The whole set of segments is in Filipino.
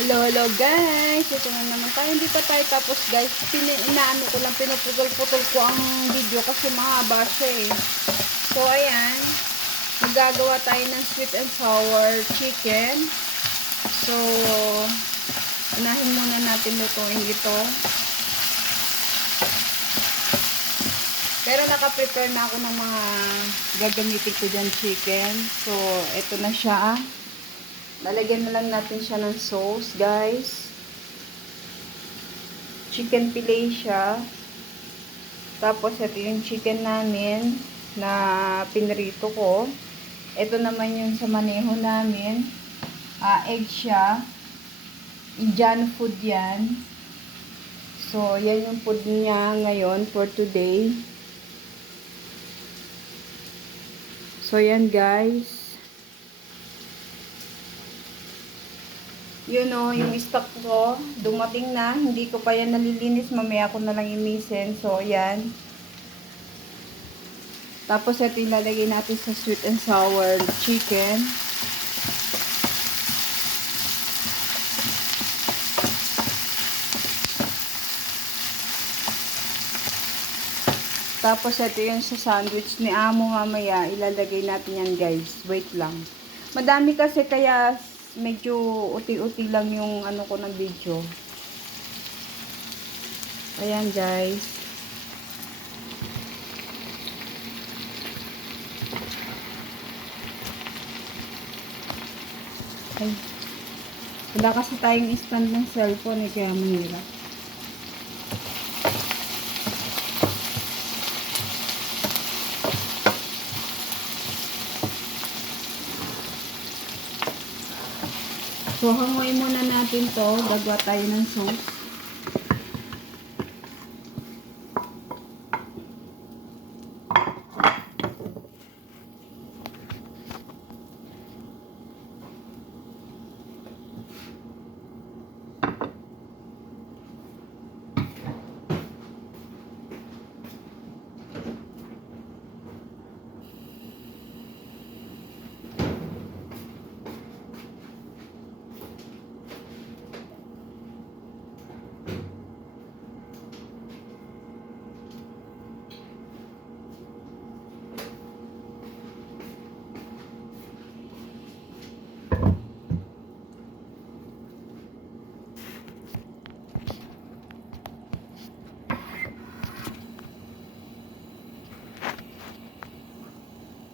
Hello, hello guys. Ito na naman tayo. Hindi pa tayo tapos guys. Inaano ko lang, pinuputol-putol ko ang video kasi mahaba siya eh. So, ayan. Magagawa tayo ng sweet and sour chicken. So, unahin muna natin lutuin ito. Pero naka-prepare na ako ng mga gagamitin ko dyan chicken. So, ito na siya. Lalagyan na lang natin siya ng sauce, guys. Chicken fillet siya. Tapos, ito yung chicken namin na pinrito ko. Ito naman yung sa maneho namin. Egg siya. Indian food yan. So, yan yung food niya ngayon for today. So, yan guys. Yun o, yung stock ko, dumating na. Hindi ko pa yan nalilinis. Mamaya ko na lang imisin. So, yan. Tapos, ito ilalagay natin sa sweet and sour chicken. Tapos, ito yung sa sandwich ni Amo mamaya. Ilalagay natin yan, guys. Wait lang. Madami kasi kaya medyo uti-uti lang yung ano ko ng video. Ayan guys. Ay. Wala kasi tayong stand ng cellphone eh, kaya mahirap. So, hangoy muna natin to. Gagawa tayo ng sauce.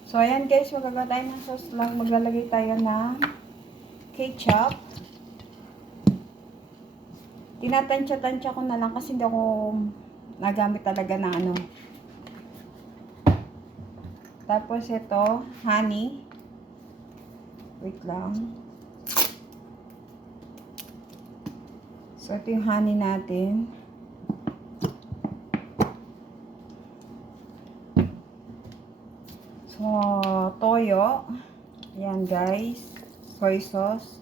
So, ayan guys, magagawa tayo ng sauce lang. Maglalagay tayo ng ketchup. Tinatansya-tansya ko na lang kasi hindi ako nagamit talaga ng ano. Tapos ito, honey. Wait lang. So, ito yung honey natin. So, toyo. Ayan guys. Soy sauce.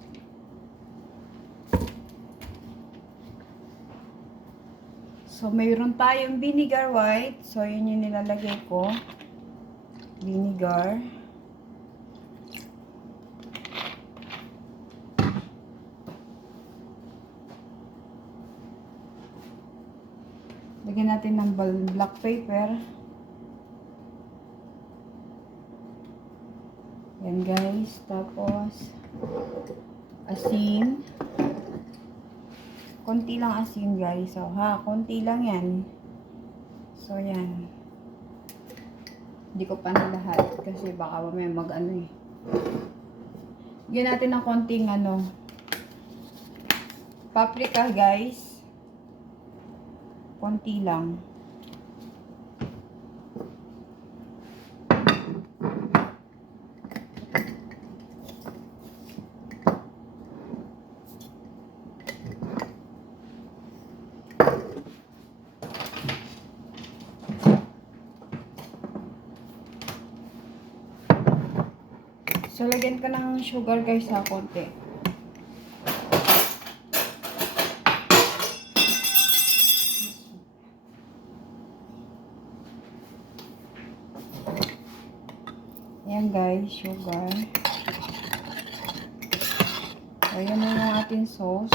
So, mayroon tayong vinegar white. So, yun yung nilalagay ko. Vinegar. Lagyan natin ng black pepper. Yan guys. Tapos, asin. Konti lang asin guys. So, konti lang yan. So, yan. Hindi ko pa na lahat. Kasi baka may mag-ano eh. Lagyan natin ng konting ano. Paprika guys. Konti lang. So, lagyan ko ng sugar guys sa konti. Yan guys, sugar. Ayan na yung ating sauce.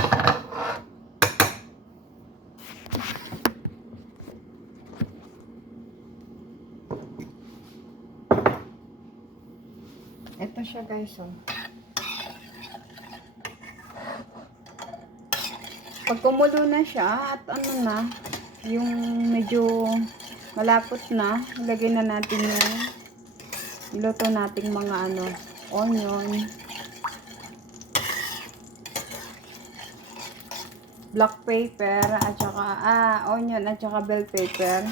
Ito siya guys, oh. Pag kumulo na siya at ano na, yung medyo malapot na, ilagay na natin yung iluto nating mga ano, onion, black pepper, at saka, onion at saka bell pepper.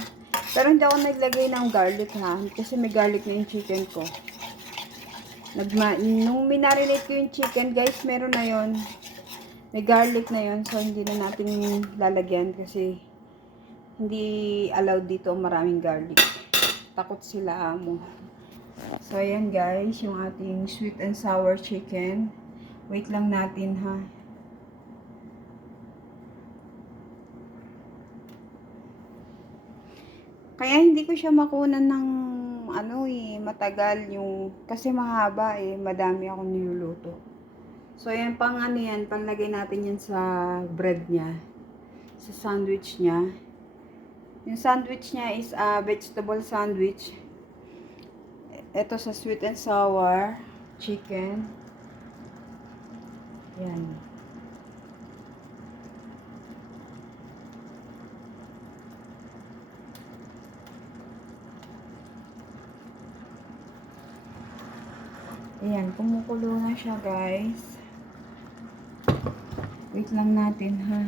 Pero hindi ako naglagay ng garlic ha, kasi may garlic na yung chicken ko. Nung minarinate ko yung chicken guys, meron na yon, may garlic na yon, so hindi na natin lalagyan kasi hindi allowed dito maraming garlic. Takot sila amo. So ayan guys, yung ating sweet and sour chicken. Wait lang natin ha. Kaya hindi ko siya makunan ng ano matagal yung kasi mahaba madami akong niluluto. So yan pang ano yan, panlagay natin yan sa bread niya, sa sandwich niya. Yung sandwich niya is a vegetable sandwich. Ito sa sweet and sour chicken. Yan. Ayan, kumukulo na siya guys. Wait lang natin ha.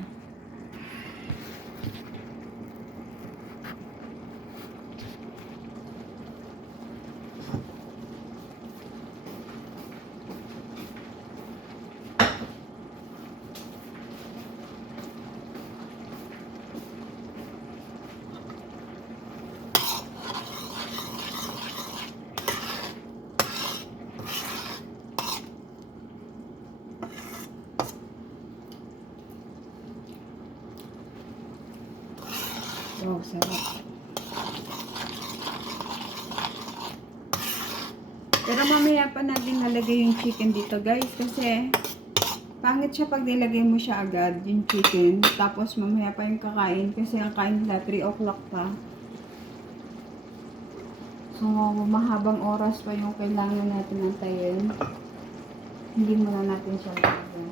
Wow, sarap. Pero mamaya pa natin nalagay yung chicken dito guys kasi pangit siya pag nilagay mo siya agad yung chicken. Tapos mamaya pa yung kakain kasi ang kain nila 3 o'clock pa. So mahabang oras pa yung kailangan natin antayin. Hindi muna natin siya lagyan.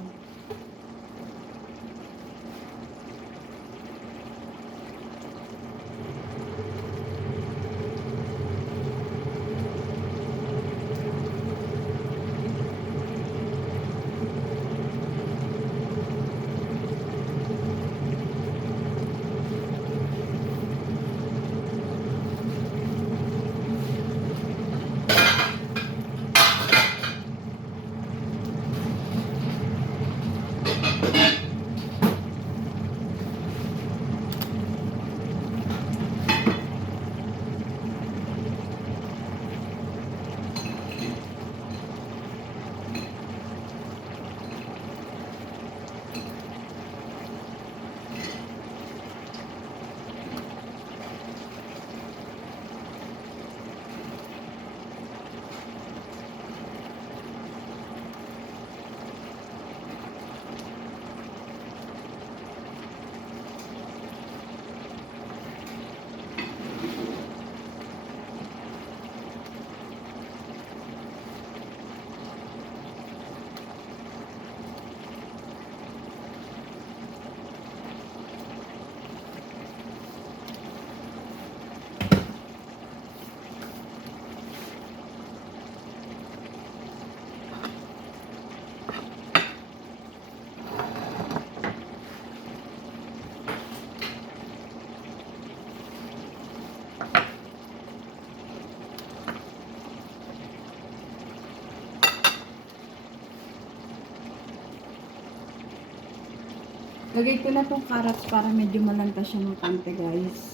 Lagay ko na tong carrots para medyo malanta siya ng kante guys.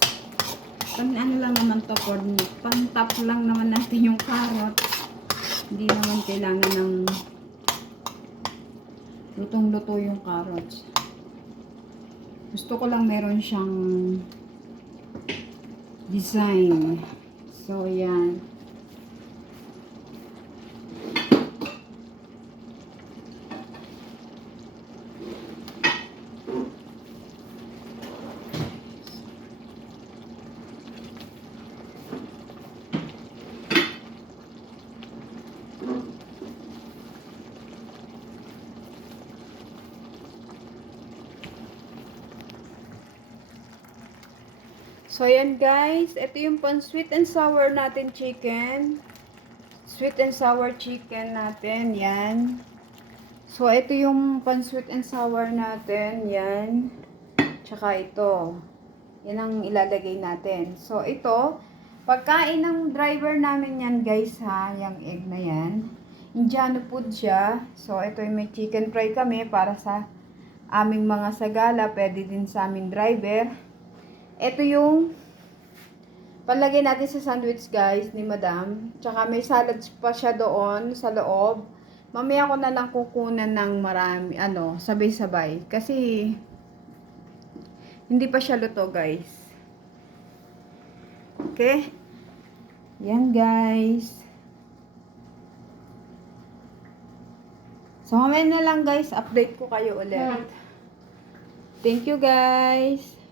Pan ano lang naman to for pan top lang naman natin yung carrots. Hindi naman kailangan ng lutong-luto yung carrots. Gusto ko lang meron siyang design. So yan. So, ayan guys. Ito yung pan sweet and sour natin chicken. Sweet and sour chicken natin. Yan. So, ito yung pan sweet and sour natin. Yan. Tsaka ito. Yan ang ilalagay natin. So, ito. Pagkain ng driver namin yan guys ha. Yung egg na yan. Indiano food siya. So, ito yung may chicken fry kami para sa aming mga sagala. Pwede din sa aming driver. Ito yung panlagay natin sa sandwich guys ni madam. Tsaka may salad pa siya doon sa loob. Mamaya ko na lang kukunan ng marami, sabay-sabay. Kasi hindi pa siya luto guys. Okay? Yan guys. So mamaya na lang guys, update ko kayo ulit. Thank you guys.